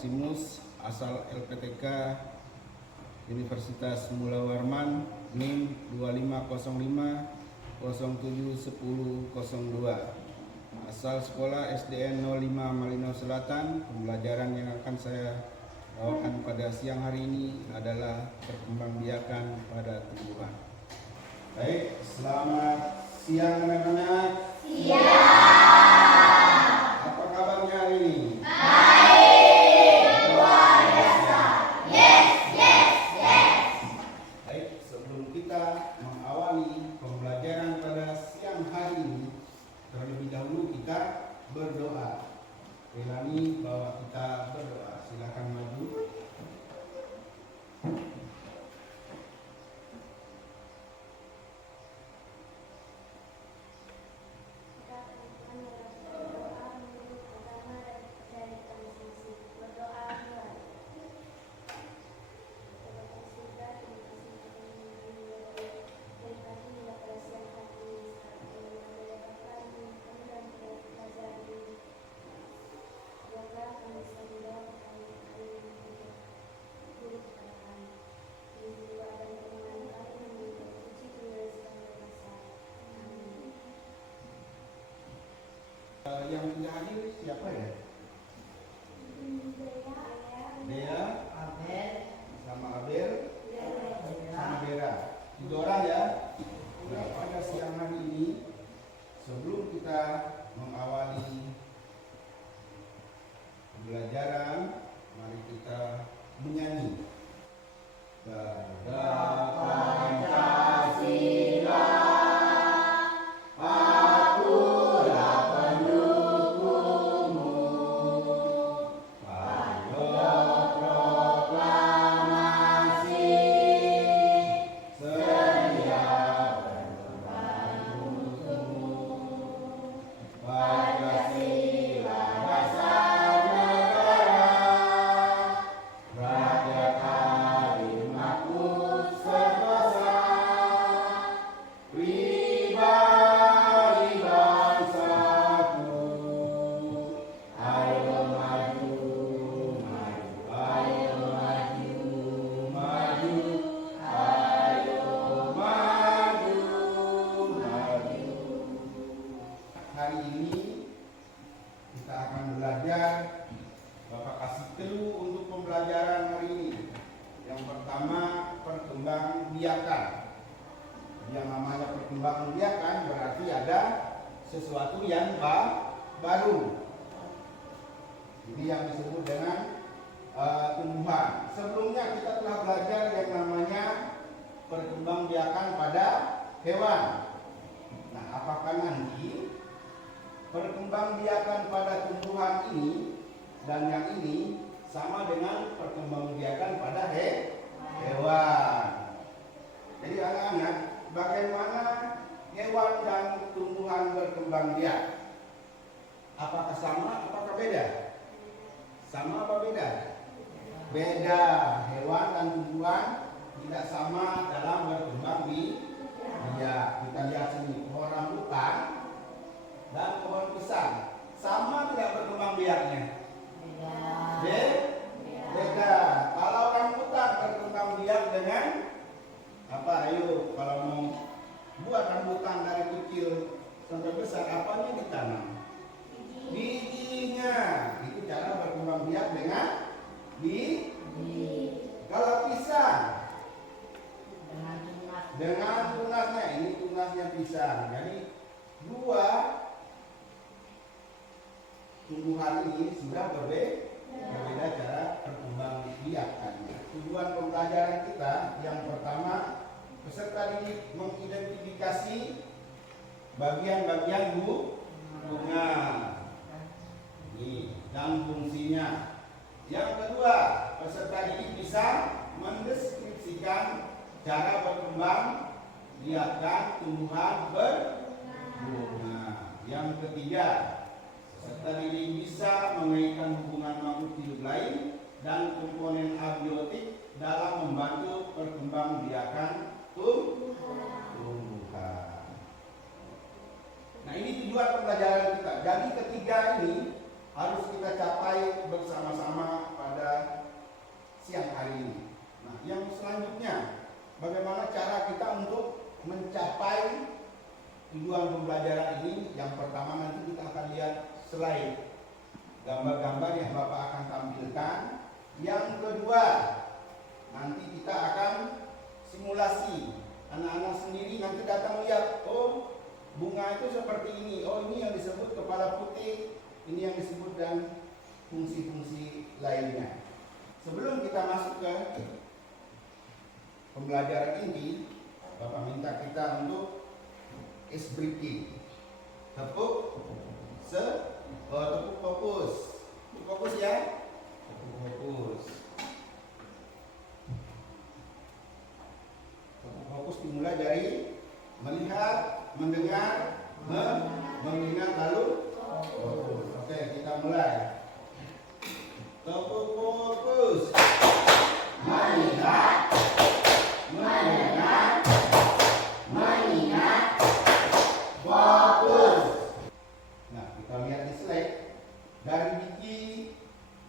Maximus, asal LPTK Universitas Mula Warman, NIM 2505071002. Asal sekolah SDN 05 Malino Selatan. Pembelajaran yang akan saya bawakan pada siang hari ini adalah perkembangbiakan pada tumbuhan. Baik, selamat siang anak-anak. Siang. Apa kabarnya hari ini? Baik, luar biasa. Yes. Baik, sebelum kita mengawali pembelajaran pada siang hari ini, terlebih dahulu kita berdoa. Ulangi bahwa kita berdoa. Silakan maju. Yang tidak hadir siapa ya? Dea, Abel, sama Abel, sama Bera. 3 orang ya. Nah, pada siang hari ini, sebelum kita mengawali pembelajaran, mari kita menyanyi. Yang namanya perkembangbiakan berarti ada sesuatu yang baru. Ini yang disebut dengan tumbuhan. Sebelumnya kita telah belajar yang namanya perkembangbiakan pada hewan. Nah, apakah nanti perkembangbiakan pada tumbuhan ini dan yang ini sama dengan perkembangbiakan pada hewan? Jadi anak-anak, bagaimana hewan dan tumbuhan berkembang biak? Apakah sama? Apakah beda? Sama apa beda? Beda. Hewan dan tumbuhan tidak sama dalam berkembang biak. Kita lihat sini, pohon rambutan dan pohon pisang sama tidak berkembang biaknya? Beda. Kalau rambutan berkembang biak dengan apa? Ayo, kalau mau buat rambutan dari kecil sampai besar, apanya ditanam? Bijinya. Itu cara berkembang biak dengan biji. Kalau pisang dengan tunasnya. Ini tunasnya pisang. Jadi 2 tumbuhan ini sudah berbeda cara berkembang biakannya. Tujuan pembelajaran kita yang pertama, peserta didik mengidentifikasi bagian-bagian bunga ini dan fungsinya. Yang kedua, peserta didik bisa mendeskripsikan cara berkembang biakan tumbuhan berbunga. Yang ketiga, peserta didik bisa mengaitkan hubungan makhluk hidup lain dan komponen abiotik dalam membantu perkembangbiakan tumbuhan. Nah, ini tujuan pembelajaran kita. Jadi ketiga ini harus kita capai bersama-sama pada siang hari ini. Nah, yang selanjutnya, bagaimana cara kita untuk mencapai tujuan pembelajaran ini? Yang pertama nanti kita akan lihat slide gambar-gambar yang Bapak akan tampilkan. Yang kedua, nanti kita akan simulasi. Anak-anak sendiri nanti datang lihat, oh bunga itu seperti ini, oh ini yang disebut kepala putih, ini yang disebut dan fungsi-fungsi lainnya. Sebelum kita masuk ke pembelajaran ini, Bapak minta kita untuk is breathing. Tepuk fokus. Fokus ya. Tepuk fokus. Tepuk fokus dimulai dari melihat, mendengar, mengingat lalu fokus. Oke, kita mulai. Tepuk fokus. Melihat, mendengar, mengingat, fokus. Nah, kita lihat di slide. Dari biji,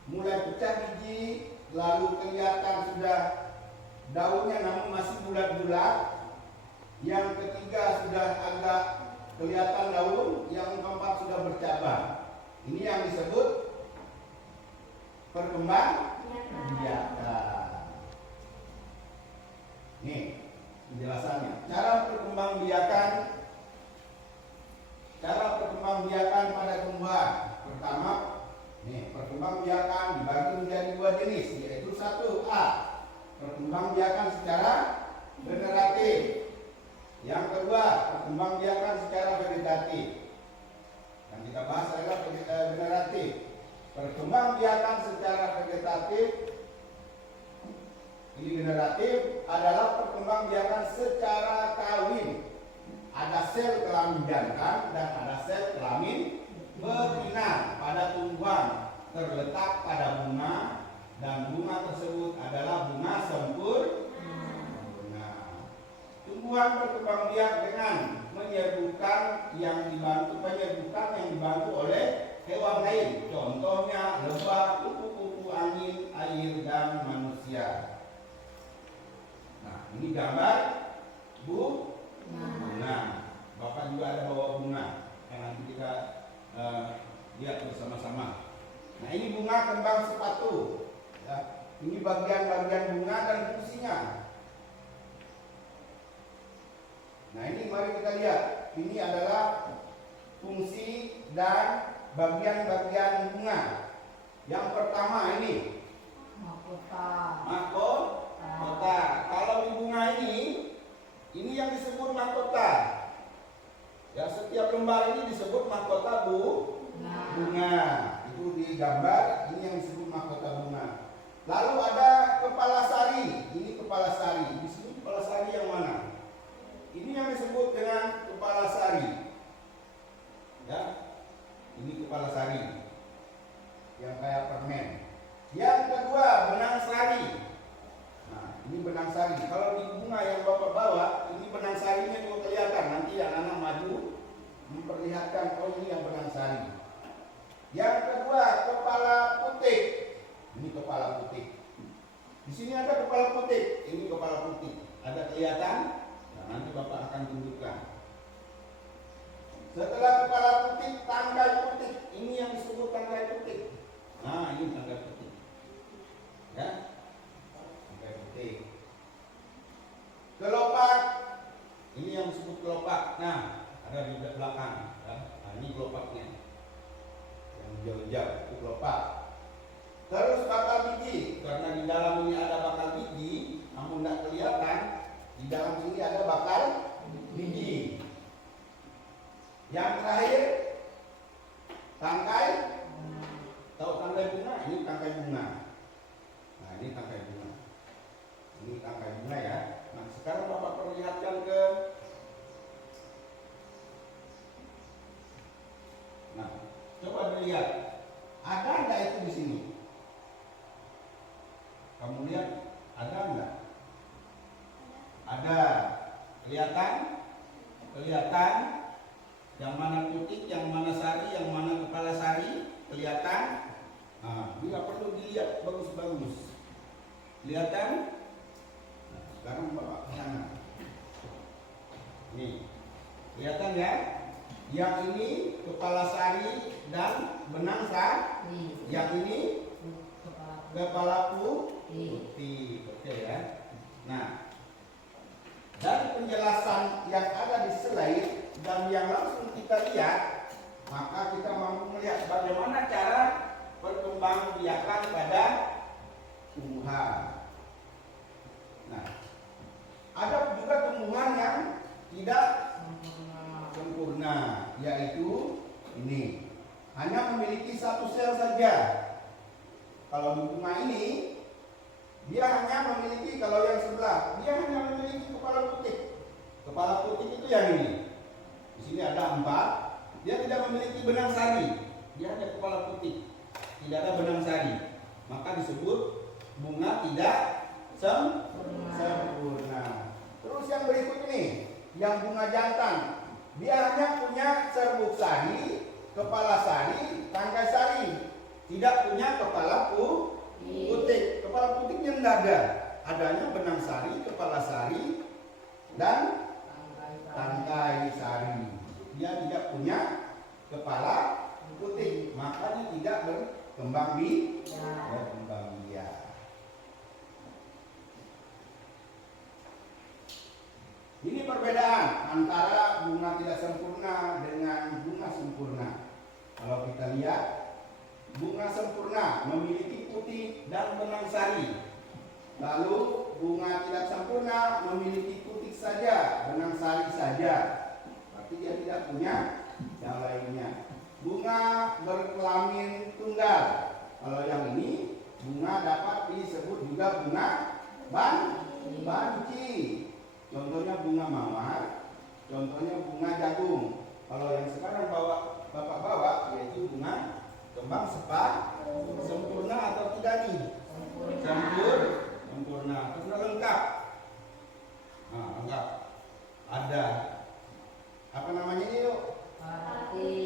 mulai pecah biji, lalu kelihatan sudah daunnya namun masih bulat-bulat. Yang ketiga sudah agak kelihatan daun, yang keempat sudah bercabang. Ini yang disebut perkembangbiakan. Nih penjelasannya. Cara perkembangbiakan pada tumbuhan. Pertama, perkembangbiakan dibagi menjadi dua jenis, yaitu 1A, perkembangbiakan secara generatif. Yang kedua, perkembangbiakan secara vegetatif. Yang kita bahas adalah generatif. Perkembangbiakan secara vegetatif, ini generatif adalah perkembangbiakan secara kawin. Ada sel kelamin jantan dan ada sel kelamin betina pada tumbuhan, terletak pada bunga, dan bunga tersebut adalah bunga sempurna. Tumbuhan berkembang biak dengan menyerbukan yang dibantu oleh hewan lain, contohnya lebah, kupu-kupu, angin, air, dan manusia. Nah, ini gambar bunga. Bapak juga ada bawa bunga yang nanti kita lihat bersama-sama. Nah, ini bunga kembang sepatu. Ya, ini bagian-bagian bunga dan fungsinya. Nah, ini mari kita lihat. Ini adalah fungsi dan bagian-bagian bunga. Yang pertama ini mahkota. Kalau di bunga ini yang disebut mahkota. Ya, setiap lembar ini disebut mahkota bunga. Itu di gambar, ini yang disebut mahkota bunga. Lalu ada kepala sari. Ini kepala sari. Di sini kepala sari yang mana? Ini yang disebut dengan kepala sari. Ya, ini kepala sari yang kayak permen. Yang kedua, benang sari. Nah, ini benang sari. Kalau di bunga yang Bapak bawa, ini benang sarinya juga kelihatan. Nanti anak-anak maju memperlihatkan, oh ini yang benang sari. Yang kedua, kepala putih. Ini kepala putih. Di sini ada kepala putih. Ini kepala putih. Ada kelihatan? Nanti Bapak akan tunjukkan. Setelah kepala putih, tangkai putih. Ini yang disebut tangkai putih. Nah, ini tangkai putih. Ya, tangkai putih. Kelopak. Ini yang disebut kelopak. Nah, ada di belakang. Ya. Nah, ini kelopaknya. Yang hijau-hijau itu kelopak. Terus bakal biji. Karena di dalam ini ada bakal biji, namun tidak kelihatan. Di dalam sini ada bakal biji. Yang terakhir, tangkai. Tahu tangkai bunga? Ini tangkai bunga. Nah, ini tangkai bunga. Ini tangkai bunga ya. Nah, sekarang Bapak perlihatkan ke. Nah, coba dilihat. Ada enggak itu di sini? Kamu lihat, ada enggak? Ada. Kelihatan? Kelihatan? Yang mana putih, yang mana sari, yang mana kepala sari? Kelihatan? Nah, bila perlu dilihat bagus-bagus. Kelihatan? Nah, sekarang Bapak ke sana. Nih, kelihatan ya? Yang ini kepala sari dan benang sari. Yang ini kepala putih. Oke ya. Nah, dari penjelasan yang ada di slide dan yang langsung kita lihat, maka kita mampu melihat bagaimana cara perkembangbiakan pada tumbuhan. Nah, ada juga tumbuhan yang tidak sempurna, yaitu ini hanya memiliki satu sel saja. Kalau di bunga ini, dia hanya memiliki, kalau yang sebelah, dia hanya memiliki kepala putih. Kepala putih itu yang ini. Di sini ada 4. Dia tidak memiliki benang sari. Dia hanya kepala putih. Tidak ada benang sari. Maka disebut bunga tidak sempurna. Terus yang berikut ini, yang bunga jantan. Dia hanya punya serbuk sari, kepala sari, tangkai sari. Tidak punya kepala putih. Kepala putihnya tidak ada. Adanya benang sari, kepala sari, dan tangkai sari. Dia tidak punya kepala putih, makanya tidak berkembang biak. Ini perbedaan antara bunga tidak sempurna dengan bunga sempurna. Kalau kita lihat, bunga sempurna memiliki putih dan benang sari. Lalu bunga tidak sempurna memiliki putih saja, benang sari saja. Berarti dia tidak punya yang lainnya. Bunga berkelamin tunggal. Kalau yang ini, bunga dapat disebut juga bunga banci. Contohnya bunga mawar, contohnya bunga jagung. Kalau yang sekarang Bapak bawa yaitu bunga kembang sempurna atau tidak nih? Sempurna. Sudah lengkap. Nah, lengkap. Ada apa namanya ini yuk?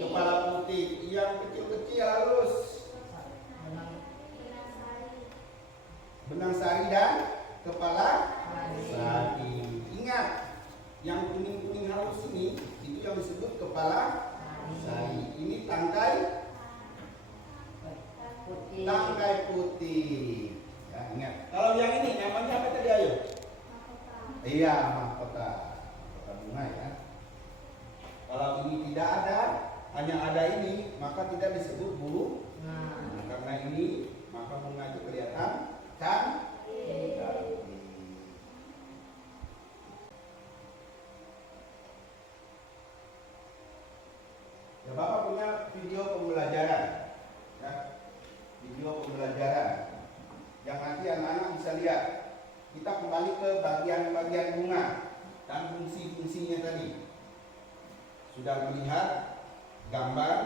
Kepala putih. Yang kecil-kecil halus. Benang sari dan kepala sari. Ingat, yang kuning-kuning halus ini itu yang disebut kepala sari. Ini tangkai putih. Ya, ingat. Kalau yang ini namanya apa tadi ayo? Iya, mahkota bunga ya. Kalau ini tidak ada, hanya ada ini, maka tidak disebut bunga. Nah, karena ini, maka bunga itu kelihatan cantik. Ya, Bapak punya video pembelajaran, ya, video pembelajaran yang nanti anak-anak bisa lihat. Kita kembali ke bagian-bagian bunga dan fungsi-fungsinya tadi. Sudah melihat gambar.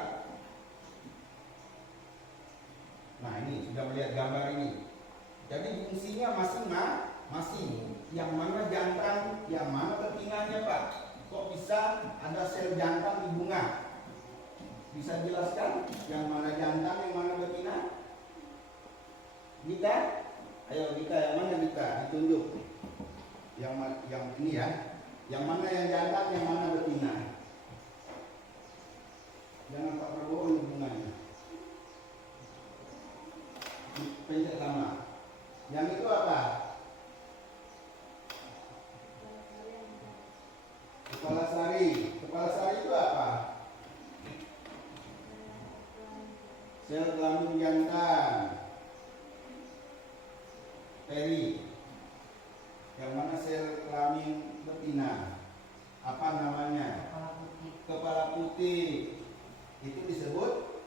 Nah, ini sudah melihat gambar ini. Jadi fungsinya masing-masing. Yang mana jantan, yang mana betinanya, Pak? Kok bisa ada sel jantan di bunga? Bisa jelaskan yang mana jantan, yang mana betina? Gita? Ayo Gita, yang mana Gita? Ditunjuk. Yang ini ya. Yang mana yang jantan, yang mana betina? Jangan Pak Prabowo ini bunganya. Pencet lama. Yang itu apa? Kepala sari. Kepala sari itu apa? Sel kelamin jantan. Peri. Yang mana sel kelamin betina? Apa namanya? Kepala putih. Itu disebut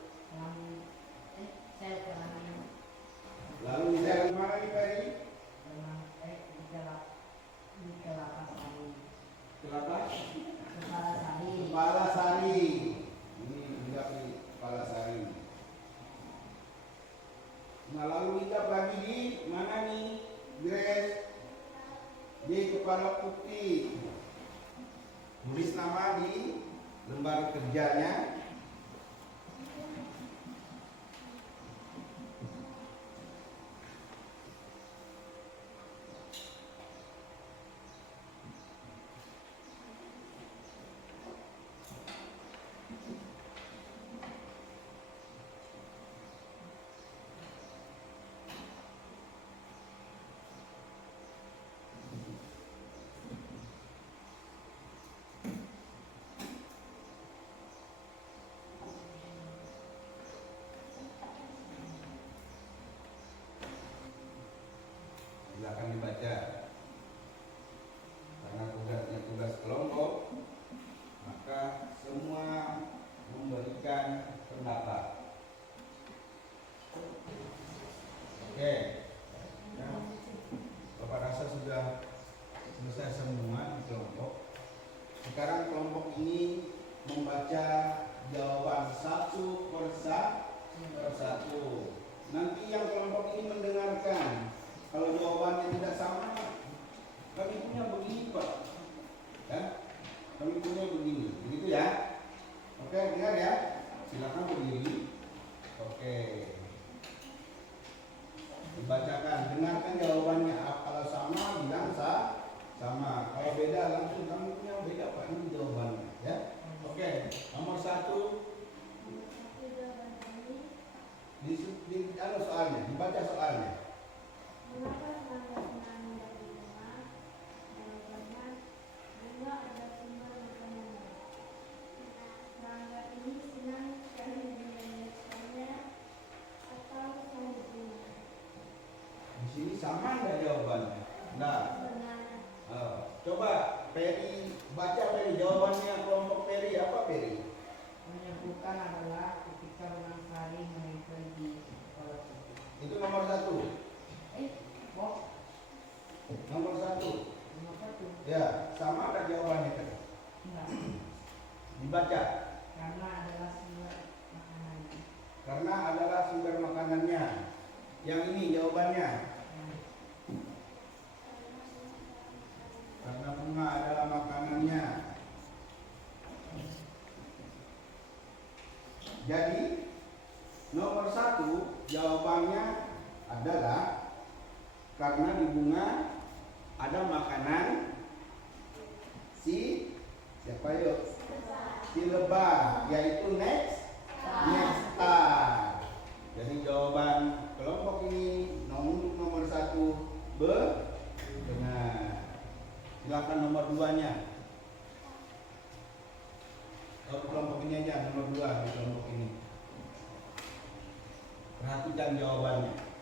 sel kelamin. Lalu sel mana nih Peri? Kepala sari. Ini juga kepala sari. Nah, lalu kita bagi di mana nih? Grace. Di kepala putih. Tulis nama di lembar kerjanya. Silakan dibaca. Karena tugasnya tugas kelompok, maka semua memberikan pendapat. Oke, ya. Bapak rasa sudah selesai semua di kelompok. Sekarang kelompok ini membaca jawaban satu persatu. Nanti yang kelompok ini mendengarkan. Kalau jawabannya tidak sama, kami punya begini Pak, ya, kami punya begini, begitu ya. Oke, dengar ya. Silakan berdiri. Oke. Dibacakan, dengarkan jawabannya. Kalau sama bilang sama. Kalau beda langsung kami punya beda Pak, ini jawabannya, ya. Oke. Nomor 1. Di soalnya, dibaca soalnya. Mengapa serangga senang dari rumah? Jawabannya, bunga ada sumber makanannya. Serangga ini senang sekali menyelesaikannya atau sambungan. Di sini sama nggak jawabannya? Nah, coba Peri baca Peri jawabannya kelompok Peri apa Peri? Menyebutkan adalah ketika menang menempel di kepala tubuh. Itu nomor 1. Nomor 1. Mengapa tuh? Ya, sama nggak jawabannya kan? Enggak. Dibaca. Karena adalah sumber makanannya. Karena adalah sumber makanannya. Yang ini jawabannya. Karena bunga adalah makanannya. Jadi nomor 1 jawabannya adalah karena di bunga ada makanan siapa yuk? Si lebah, yaitu nektar. Jadi jawaban kelompok ini nomor 1 benar. Silakan nomor 2-nya. Kelompok ini aja nomor 2 di kelompok ini. Perhatikan jawabannya.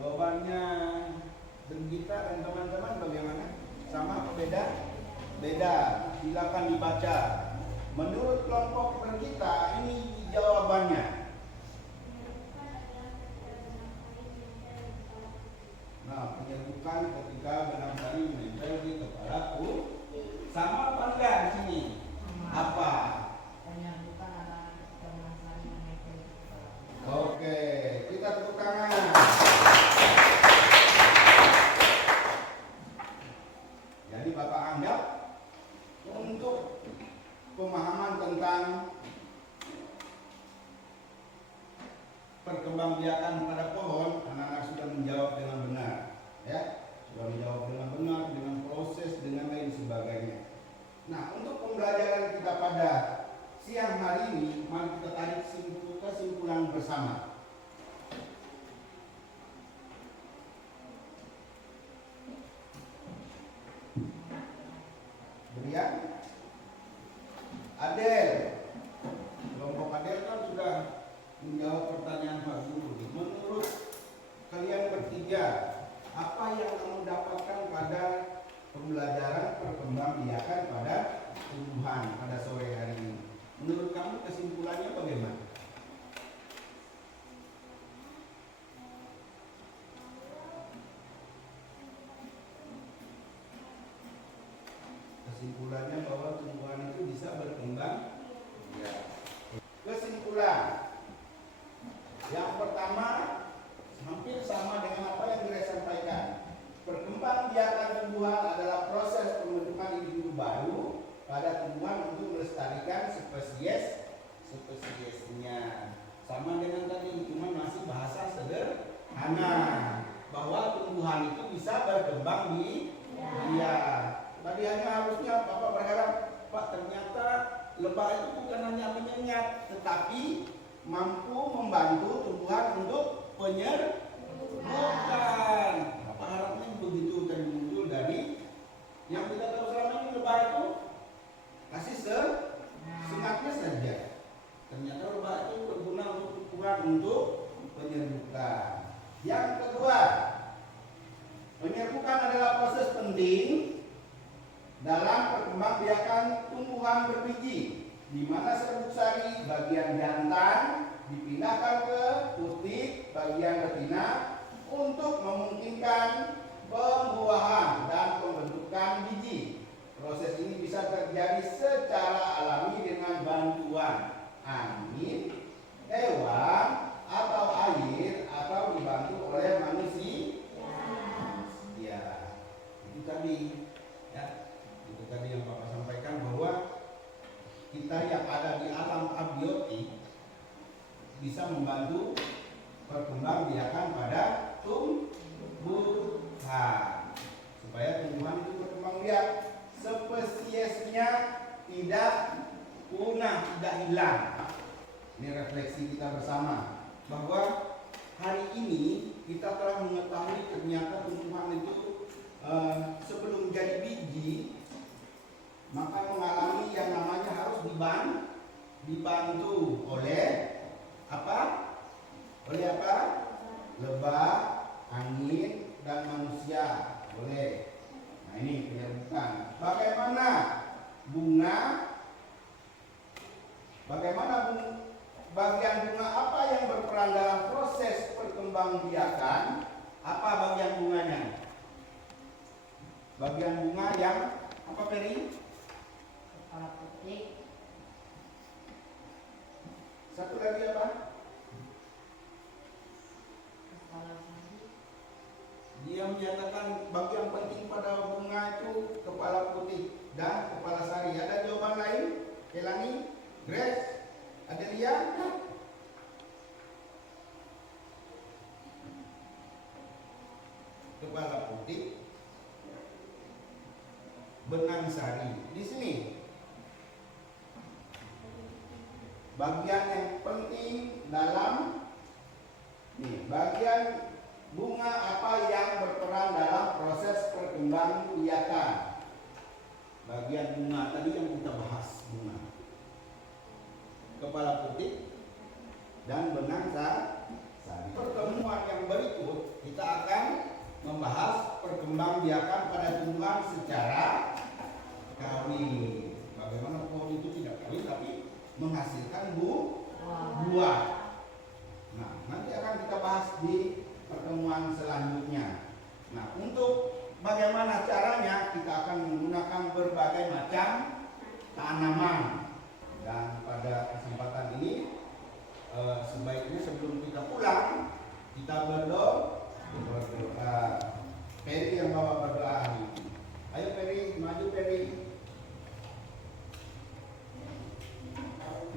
Jawabannya Benggita dan teman-teman bagaimana? Sama atau beda? Beda. Silakan dibaca. Menurut kelompok Benggita ini jawabannya. Nah, penyerbukan ketika benang sari menempel di kepalaku. Sama apa enggak di sini? Apa? Penyerbukan adalah ketika benang sari menempel di kepala tubuh. Oke, kita tepuk tangan. Jadi Bapak anggap untuk pemahaman tentang perkembangbiakan pada pohon, anak-anak sudah menjawab dengan benar, ya, sudah menjawab dengan benar, dengan proses, dengan lain sebagainya. Nah, untuk pembelajaran kita pada siang hari ini, mari kita tarik kesimpulan bersama. Berian, Adel, kelompok Adel kan sudah menjawab pertanyaan Pak Guru. Menurut kalian bertiga, apa yang kamu dapatkan pada pembelajaran perkembangbiakan pada tumbuhan pada sore hari ini? Menurut kamu kesimpulannya bagaimana? Kesimpulannya bahwa tumbuhan itu bisa berkembang. Ya. Kesimpulan yang pertama hampir sama dengan apa yang saya sampaikan. Perkembangbiakan tumbuhan adalah proses pembentukan individu baru pada tumbuhan untuk melestarikan spesiesnya. Sama dengan tadi, cuma masih bahasa sederhana bahwa tumbuhan itu bisa berkembang di biak. Tadi hanya harusnya Bapak berharap, Pak, ternyata lebah itu bukan hanya menyengat, tetapi mampu membantu tumbuhan untuk penyerbukan. Apa harapnya begitu tadi muncul dari yang kita tahu selama ini lebah itu kasih sengatnya saja. Ternyata lebah itu berguna untuk tumbuhan untuk penyerbukan. Yang kedua, penyerbukan adalah proses penting dalam perkembangbiakan tumbuhan berbiji, di mana serbuk sari bagian jantan dipindahkan ke putik bagian betina untuk memungkinkan pembuahan dan pembentukan biji. Proses ini bisa terjadi secara alami dengan bantuan angin, hewan, atau air, atau dibantu oleh manusia. Ya, itu tadi. Itu tadi yang Bapak sampaikan bahwa kita yang ada di alam abiotik bisa membantu perkembangbiakan pada tumbuhan supaya tumbuhan itu berkembang biak, spesiesnya tidak punah, tidak hilang. Ini refleksi kita bersama bahwa hari ini kita telah mengetahui ternyata tumbuhan itu sebelum jadi biji maka mengalami yang namanya harus dibantu oleh apa? Oleh apa? Lebah, angin, dan manusia. Boleh. Nah ini penyerbukan. Bagaimana bagian bunga apa yang berperan dalam proses perkembangbiakan? Apa bagian bunganya? Bagian bunga yang apa, Peri? Kepala putih. Satu lagi apa? Kepala sari. Dia menyatakan bagian penting pada bunga itu kepala putih dan kepala sari. Ada jawaban lain? Elani? Grace? Adelia? Kepala putih, benang sari. Di sini bagian yang penting dalam bagian bunga apa yang berperan dalam proses perkembangbiakan. Bagian bunga tadi yang kita bahas, bunga, kepala putih, dan benang sari. Pertemuan yang berikut kita akan membahas perkembangbiakan pada tumbuhan secara kawin. Bagaimana pohon itu tidak kawin tapi menghasilkan buah. Nah, nanti akan kita bahas di pertemuan selanjutnya. Nah, untuk bagaimana caranya kita akan menggunakan berbagai macam tanaman. Dan pada kesempatan ini sebaiknya sebelum kita pulang kita berdoa. Peri yang bawa berdoa hari ini. Ayo Peri, maju Peri.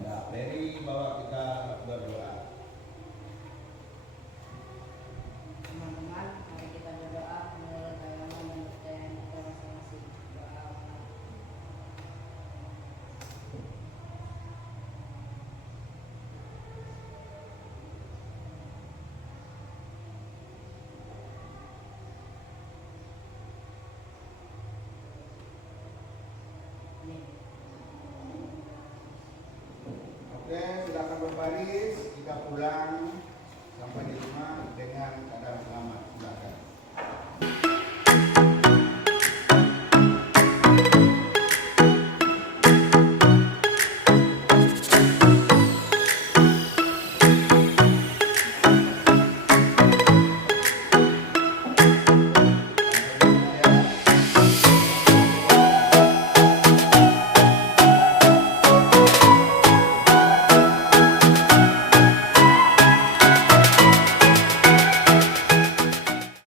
Ya, Peri bawa kita berdoa. Teman-teman, mari kita berdoa menurut agama dan kepercayaan kita masing-masing. Doa. Oke, silakan berbaris. Kita pulang